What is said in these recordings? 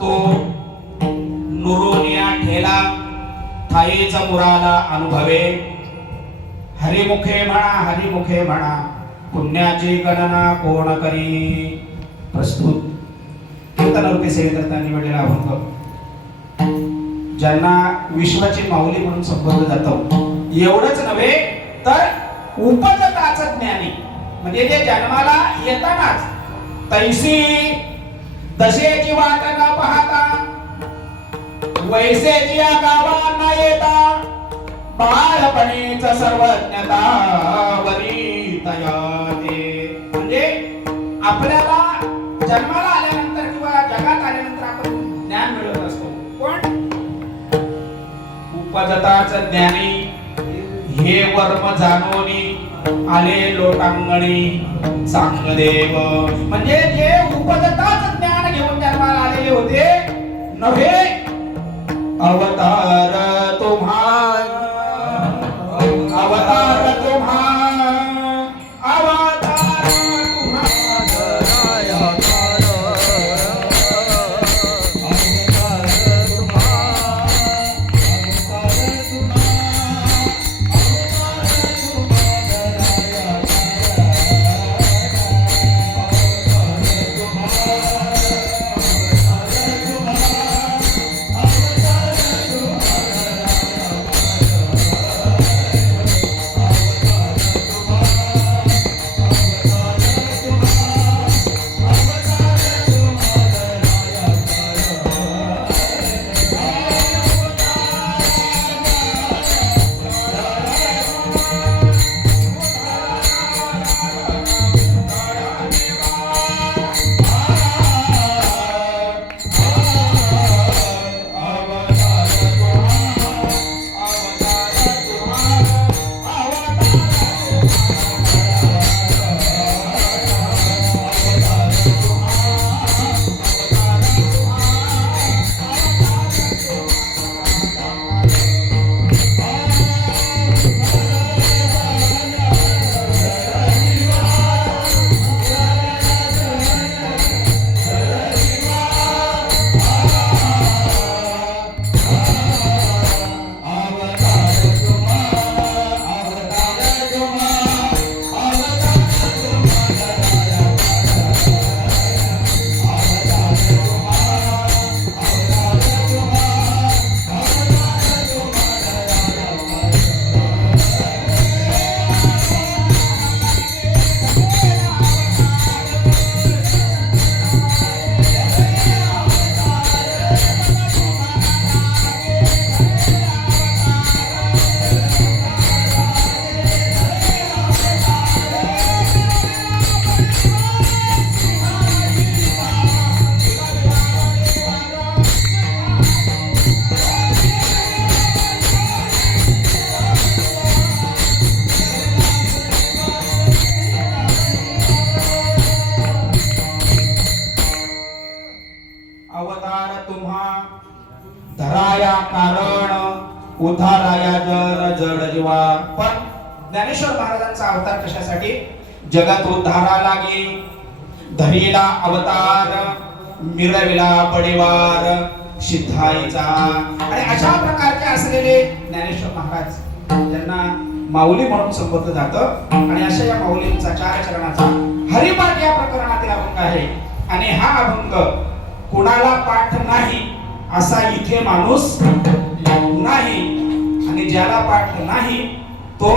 तो नुरोनिया ठेला थाईचा मुराला अनुभवे. हरिमुखे म्हणा हरिमुखे म्हणा पुण्याची गणना कोण करी? प्रस्तुत. कीर्तनवृत्ती सेवेकरता निवडलेला अभंग ज्यांना विश्वाची माऊली म्हणून संबोधलं जातं. एवढंच नव्हे तर उपजताच ज्ञानी. म्हणजे ते जन्माला येतानाच तैसी तसेची वाट न पाहता वैसेची या गावांना येता बाळपणीच सर्वज्ञता वरितया ते म्हणजे आपल्याला जन्माला आल्यानंतर किंवा जगात आल्यानंतर आपण ज्ञान मिळवत असतो. पण उपजताच ज्ञानी हे वर्म जाणवणी आले लोटांगणी चांगदेव. म्हणजे जे उपजता नव्हे. अवतार जगत उद्धारा लागे धरीला अवतार मिरविला परिवार सिद्धाईचा आणि अशा प्रकारचे असलेले ज्ञानेश्वर महाराज त्यांना माऊली म्हणून संबोधलं जातं आणि अशा या माऊलींचा चार चरणाचा हरिपाठ या प्रकरणातील अभंग आहे. आणि हा अभंग कुणाला पाठ नाही असा इथे माणूस नाही. आणि ज्याला पाठ नाही तो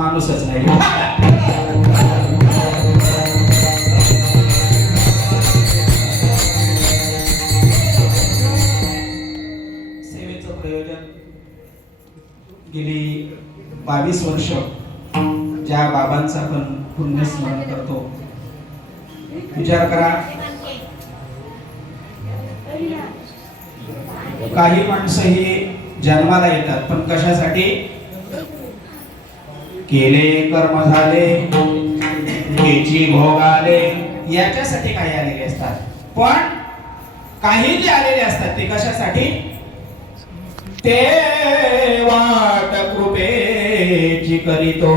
माणूसच नाही. सेवेचं प्रयोजन गेली बावीस वर्ष ज्या बाबांचा आपण पुण्यस्मरण करतो. विचार करा. काही माणसं ही जन्माला येतात पण कशासाठी? केले कर्म झाले केची भोग आले याच्यासाठी काही आलेले असतात. पण काही जे आलेले असतात ते कशासाठी? ते वाट कृपेची करीतो.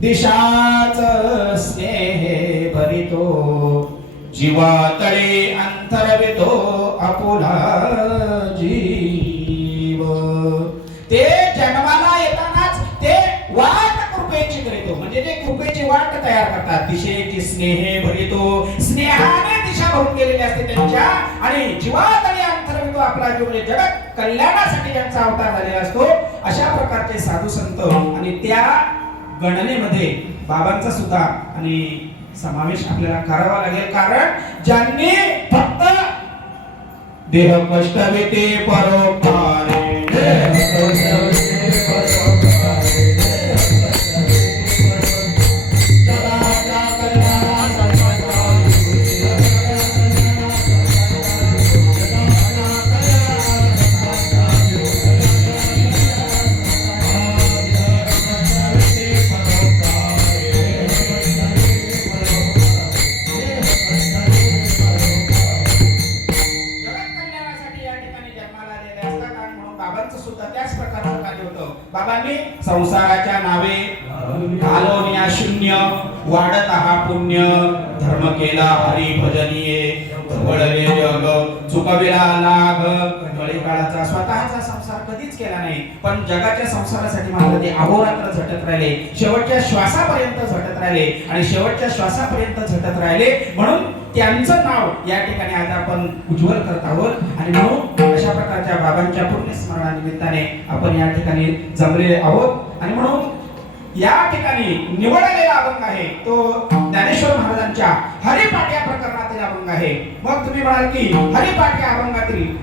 दिशाच स्नेह भरितो. जीवातळे अंतरवितो आपुला जीव. ते जन्मा तयार करतात. दिशेची स्नेहे भरितो स्नेहाने दिशा भरून गेलेली असते त्यांच्या. आणि जीवात आणि अंतरवितो आपला जीव म्हणजे जगत कल्याणासाठी त्यांचा अवतार झालेला असतो. अशा प्रकारचे साधू संत आणि त्या गणनेमध्ये बाबांचा सुद्धा आणि समावेश आपल्याला करावा लागेल. कारण ज्यांनी फक्त देह कष्ट वेते परो वाढत हा पुण्य. धर्म केला हरी भजनीये. धवळले जग. चुकविला लाभ कळी काळाचा स्वतःचा संसार कधीच केला नाही. पण जगाच्या संसारासाठी मात्र ते अहोरात्र झटत राहिले. शेवटच्या श्वासापर्यंत झटत राहिले आणि शेवटच्या श्वासापर्यंत झटत राहिले. म्हणून त्यांचं नाव या ठिकाणी आज आपण उज्ज्वल करत आहोत. आणि म्हणून अशा प्रकारच्या बाबांच्या पुण्यस्मरणानिमित्ताने आपण या ठिकाणी जमलेले आहोत. आणि म्हणून या ठिकाणी निवडलेला अभंग आहे. तो ज्ञानेश्वर महाराजांच्या हरिपाठ या प्रकरणातील अभंग आहे. मग तुम्ही म्हणाल की हरिपाठ या अभंगातील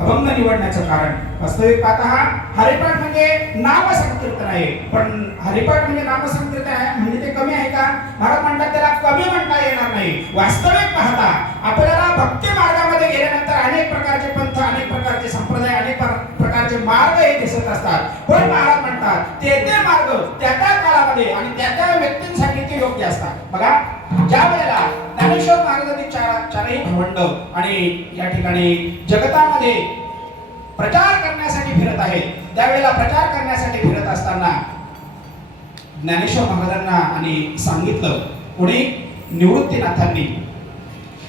अभंग निवडण्याचं कारण वास्तविक पाहता हा. हरिपाठ म्हणजे नाम संकीर्तन आहे. पण हरिपाठ म्हणजे नाम संकीर्तन आहे म्हणजे ते कमी आहे का? महाराज म्हणतात त्याला कमी म्हणता येणार नाही. वास्तविक पाहता आपल्याला भक्ती मार्गामध्ये गेल्यानंतर अनेक प्रकारचे पंथ अनेक प्रकारचे संप्रदाय अनेक प्र- प्रकारचे मार्ग हे दिसत असतात. पण महाराज म्हणतात ते ते मार्ग त्या त्या काळामध्ये आणि त्या त्या व्यक्तींसाठी ते योग्य असतात. बघा ज्या वेळेला ज्ञानेश्वर महाराजांनी चार चारही भावंड आणि या ठिकाणी जगतामध्ये प्रचार करण्यासाठी फिरत आहेत त्यावेळेला प्रचार करण्यासाठी फिरत असताना ज्ञानेश्वर महाराजांना आणि सांगितलं कोणी? निवृत्तीनाथांनी.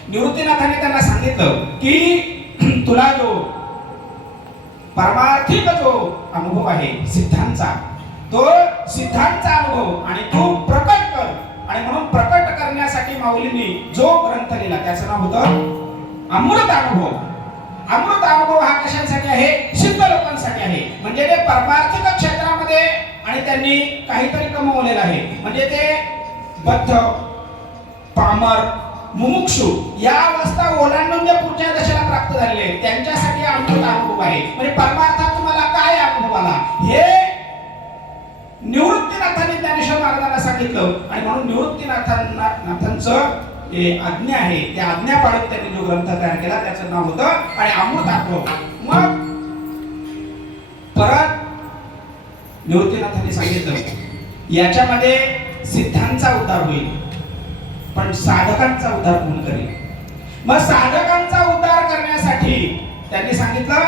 निवृत्तीनाथांनी त्यांना सांगितलं की तुला जो परमार्थिक जो अनुभव आहे सिद्धांचा तो सिद्धांचा अनुभव आणि तो प्रकट कर. आणि म्हणून प्रकट करण्यासाठी माऊलींनी जो ग्रंथ लिहिला त्याचं नाव होतं अमृत अनुभव. अमृत अनुभव हा कशासाठी आहे? सिद्ध लोकांसाठी आहे. म्हणजे ते परमार्थिक क्षेत्रामध्ये आणि त्यांनी काहीतरी कमवलेलं आहे. म्हणजे ते बद्ध पामर मुमुक्षु या अवस्था ओलांडून जे पुढच्या दशेला प्राप्त झालेले त्यांच्यासाठी अमृत अनुभव आहे. म्हणजे परमार्थ सांगितलं. आणि म्हणून निवृत्तीनाथांना नाथांचं जे आज्ञा आहे त्या आज्ञा पाळत त्यांनी जो ग्रंथ तयार केला त्याचं नाव होतं आणि अमृत आठव. मग परत निवृत्तीनाथांनी सांगितलं याच्यामध्ये सिद्धांचा उद्धार होईल पण साधकांचा उद्धार कोण करेल? मग साधकांचा उद्धार करण्यासाठी त्यांनी सांगितलं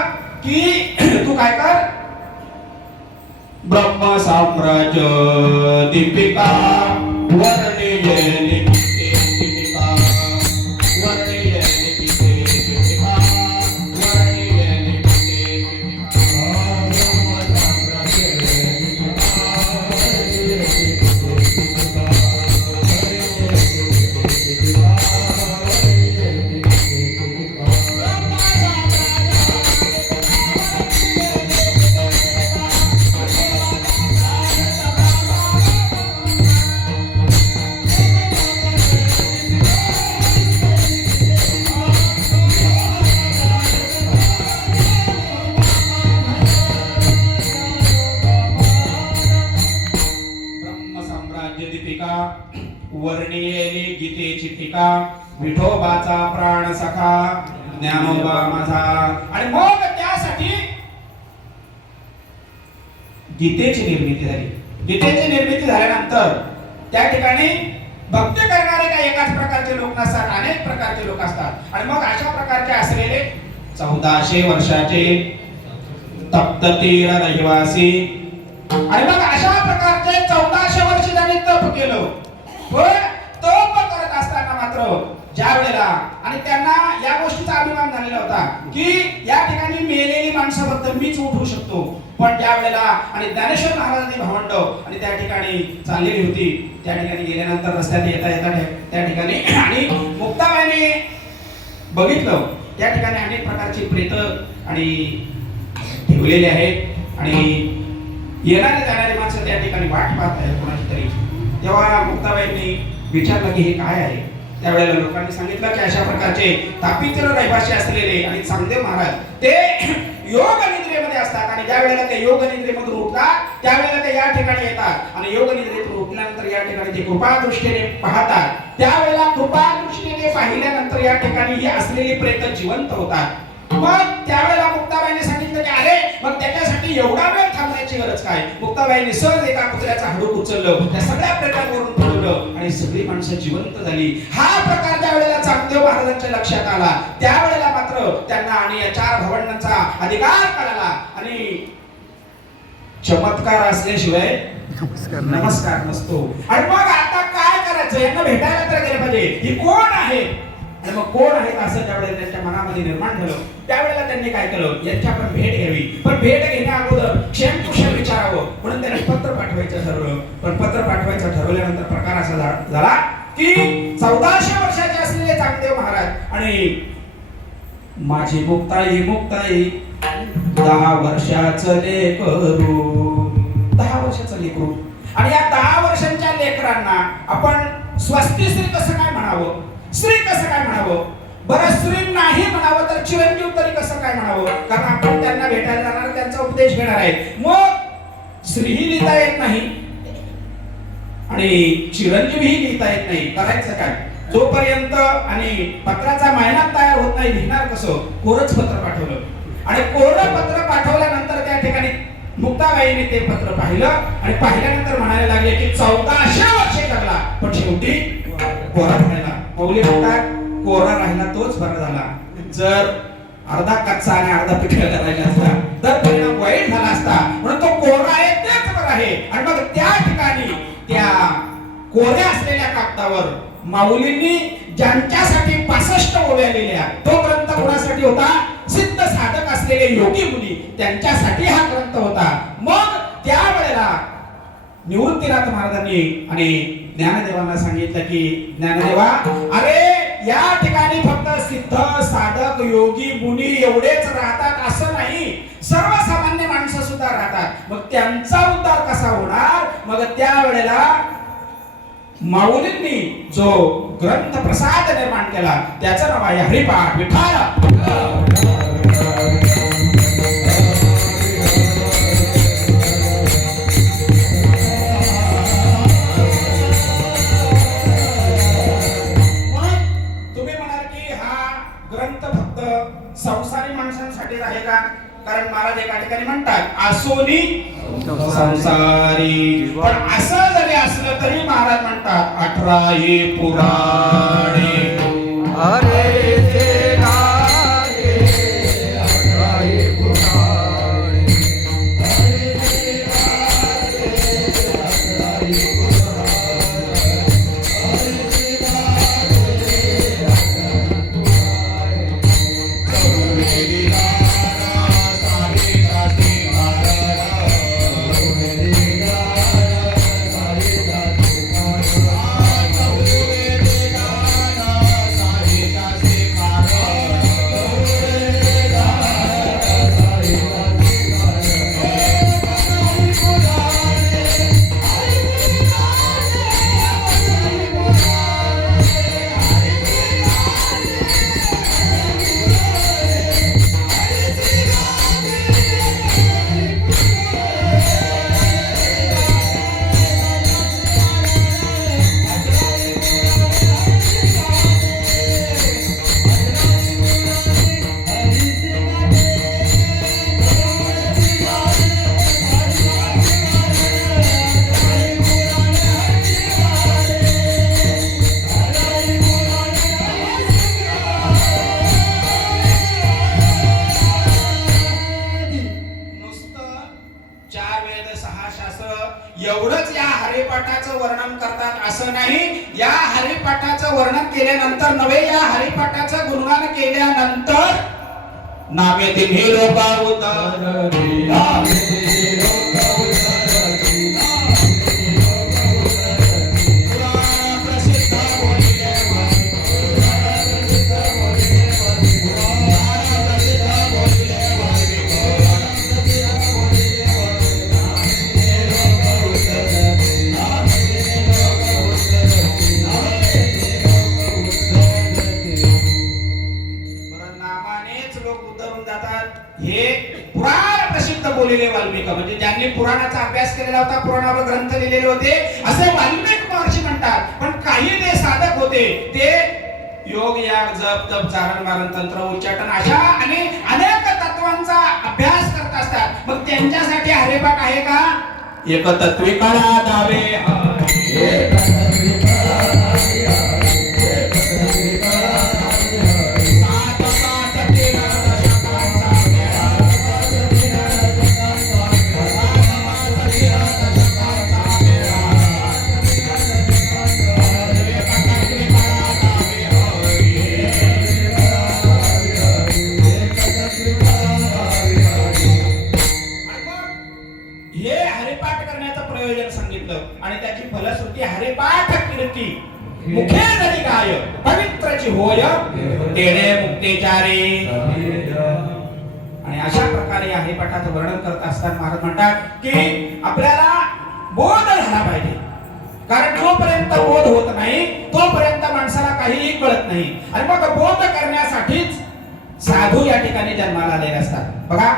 की तू काय कर? ब्रह्म साम्राज्य दीपिका वर्णिय गीतेची विठोबाचा प्राण सखा ज्ञानोबा माझा. आणि मग त्यासाठी गीतेची निर्मिती झाली. गीतेची निर्मिती झाल्यानंतर त्या ठिकाणी भक्ती करणारे काही एकाच प्रकारचे लोक नसतात अनेक प्रकारचे लोक असतात. आणि मग अशा प्रकारचे असलेले चौदाशे वर्षाचे तप्त तीर रहिवासी. आणि मग अशा प्रकारचे चौदाशे वर्ष त्यांनी तप केलं. पण तप करत असताना मात्र ज्या वेळेला आणि त्यांना या गोष्टीचा अभिमान झालेला होता की या ठिकाणी मेलेली माणसं फक्त मीच उठवू शकतो. पण त्या वेळेला आणि ज्ञानेश्वर महाराजांनी भावंड आणि त्या ठिकाणी चाललेली होती. त्या ठिकाणी गेल्यानंतर रस्त्यात येता येता त्या- ठिकाणी आणि मुक्ताबाईने बघितलं. त्या ठिकाणी अनेक प्रकारची प्रेत आणि ठेवलेली आहेत. आणि येणारे जाणारे माणसं त्या ठिकाणी वाट पाहत आहेत कोणाची तरी. तेव्हा मुक्ताबाईंनी विचारलं की हे काय आहे? त्यावेळेला लोकांनी सांगितलं की अशा प्रकारचे तापित्र रहिवासी असलेले आणि चांगदेव महाराज ते योग निद्रेमध्ये असतात आणि ज्या वेळेला ते योग निद्रेमधून उठतात त्यावेळेला ते या ठिकाणी येतात. आणि योग निद्रेतून उठल्यानंतर या ठिकाणी ते कृपा दृष्टीने पाहतात त्यावेळेला कृपा दृष्टीने पाहिल्यानंतर या ठिकाणी ही असलेली प्रेत जिवंत होतात. मग त्यावेळेला मुक्ताबाईने सांगितलं की अरे मग त्याच्यासाठी एवढा वेळ थांबण्याची गरज काय? मुक्ताबाईने सहज एका कुत्र्याचा हाडूक उचललं. त्या सगळ्या प्रेतांवरून पडवलं आणि सगळी माणसं जिवंत झाली. हा प्रकार ज्या वेळेला चांगदेव महाराजांच्या लक्षात आला त्यावेळेला मात्र त्यांना आणि या चार भवंडांचा अधिकार कळाला. आणि चमत्कार असल्याशिवाय नमस्कार नसतो. आणि मग आता काय करायचं? यांना भेटायला तर गेलं पाहिजे. ही कोण आहे? आणि मग कोण आहेत असं त्यावेळेला त्यांच्या मनामध्ये निर्माण झालं त्यावेळेला त्यांनी काय केलं? यांची आपण भेट घ्यावी. पण भेट घेण्या अगोदर क्षेमकुशल विचारावं. म्हणून त्यांनी पत्र पाठवायचं ठरवलं. पण पत्र पाठवायचं ठरवल्यानंतर प्रकार असा झाला की चौदाशे वर्षाचे असलेले चांगदेव महाराज आणि माझी मुक्ताई मुक्ताई दहा वर्षाचं लेकरू. दहा वर्षाचं लेकरू. आणि या दहा वर्षांच्या लेकरांना आपण स्वस्तिश्री कसं काय म्हणावं? स्त्री कसं काय म्हणावं? बरं स्त्री नाही म्हणावं तर चिरंजीव तरी कसं काय म्हणावं? कारण आपण त्यांना भेटायला जाणार त्यांचा उपदेश घेणार आहे. मग स्त्रीही लिहिता येत नाही. आणि चिरंजीवही लिहिता येत नाही. करायचं काय? जोपर्यंत आणि पत्राचा महिना तयार होत नाही लिहिणार कसं? कोरच पत्र पाठवलं. आणि कोरं पत्र पाठवल्यानंतर त्या ठिकाणी मुक्ताबाईने ते पत्र पाहिलं आणि पाहिल्यानंतर म्हणायला लागले की चौदाशे वर्षे लागला पण शेवटी कोरा म्हणायला मौली म्हणतात कोरा राहिला तोच बरा झाला. जर अर्धा कच्चा आणि अर्धा पिठलेला राहिला असता तर परिणाम वाईट झाला असता. म्हणून तो कोरा आहे तेच बरं आहे. आणि मग त्या ठिकाणी त्या कोऱ्या असलेल्या कागदावर माऊलींनी ज्यांच्यासाठी पासष्ट ओव्या लिहिल्या तो ग्रंथ कोणासाठी होता? सिद्ध साधक असलेले योगी मुली त्यांच्यासाठी हा ग्रंथ होता. मग त्यावेळेला निवृत्तीनाथ महाराजांनी आणि ज्ञानदेवांना सांगितलं की ज्ञानदेवा अरे या ठिकाणी फक्त सिद्ध साधक योगी मुनी एवढेच राहतात असं नाही. सर्वसामान्य माणसं सुद्धा राहतात. मग त्यांचा उद्धार कसा होणार? मग त्यावेळेला माऊलींनी जो ग्रंथ प्रसाद निर्माण केला त्याचं नाव आहे हरिपाठ विठाल कारण महाराज एका ठिकाणी म्हणतात आसोनी संसारी. पण असं जरी असलं तरी महाराज म्हणतात अठरा हे पुराणे. अरे सहाशास्त्र एवढंच या हरिपाठाचं वर्णन करतात असं नाही. या हरिपाठाचं वर्णन केल्यानंतर नव्हे या हरिपाठाचं गुणगान केल्यानंतर नावे तिन्ही लोका उतर हे पुराण प्रसिद्ध बोललेले वाल्मिक. म्हणजे ज्यांनी पुराणाचा अभ्यास केलेला होता पुराणावर ग्रंथ लिहिलेले होते असे वाल्मिक महर्षी म्हणतात. पण काही जे साधक होते ते योग याग जप तप चारण मारण तंत्र उच्चाटन अशा आणि अनेक तत्वांचा अभ्यास करत असतात. मग त्यांच्यासाठी हरिपाठ आहे का? एक तत्वे काळा दावे नाही. आणि मग बोध करण्यासाठीच साधू या ठिकाणी जन्माला आलेले असतात. बघा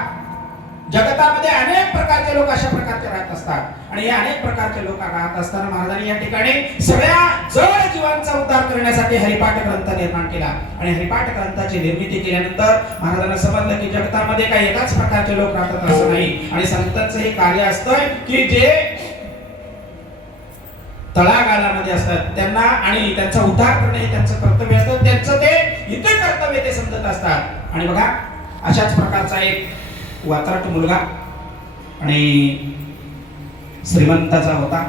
जगतामध्ये अनेक प्रकारचे लोक अशा प्रकारचे राहत असतात. आणि हे अनेक प्रकारचे लोक राहत असताना महाराजांनी या ठिकाणी सगळ्या जड जीवांचा उद्धार करण्यासाठी हरिपाठ ग्रंथ निर्माण केला. आणि हरिपाठ ग्रंथाची निर्मिती केल्यानंतर महाराजांना समजलं की जगतामध्ये काही एकाच प्रकारचे लोक राहतात असं नाही. आणि संतांचं हे कार्य असतं की जे तळागाळामध्ये असतात. त्यांना आणि त्यांचा उद्धार करणे हे त्यांचं कर्तव्य असतं. त्यांचं ते इतर कर्तव्य ते समजत असतात. आणि बघा अशाच प्रकारचा एक वात्राट मुलगा आणि श्रीमंताचा होता.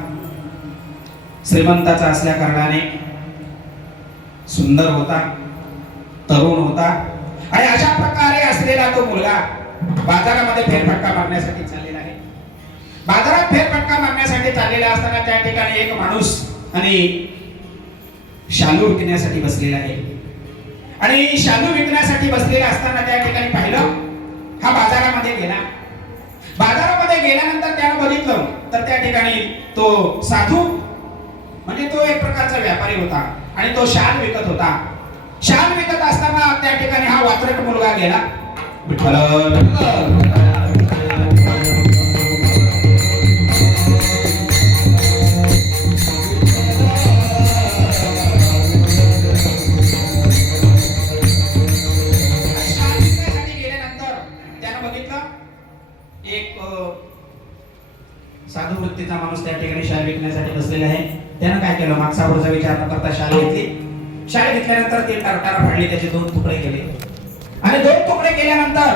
श्रीमंताचा असल्या कारणाने सुंदर होता तरुण होता. आणि अशा प्रकारे असलेला तो मुलगा बाजारामध्ये फेरफटका मारण्यासाठी बाजारात फेरफटका मारण्यासाठी चाललेला असताना त्या ठिकाणी एक माणूस आणि शालू विकण्यासाठी बसलेला आहे. आणि शालू विकण्यासाठी बसलेला असताना त्या ठिकाणी पाहिलं हा बाजारामध्ये गेला. बाजारामध्ये गेल्यानंतर त्यानं बघितलं तर त्या ठिकाणी तो साधू म्हणजे तो एक प्रकारचा व्यापारी होता आणि तो शाल विकत होता. शाल विकत असताना त्या ठिकाणी हा वात्रट मुलगा गेला. विठ्ठल. साधू माणूस त्या ठिकाणी शाळा विकण्यासाठी बसलेला आहे. त्यानं काय केलं? मागचा पुढचा विचार न करता शाळा घेतली. शाळा घेतल्यानंतर ते टारटारा फाडली त्याचे दोन तुकडे केले. आणि दोन तुकडे केल्यानंतर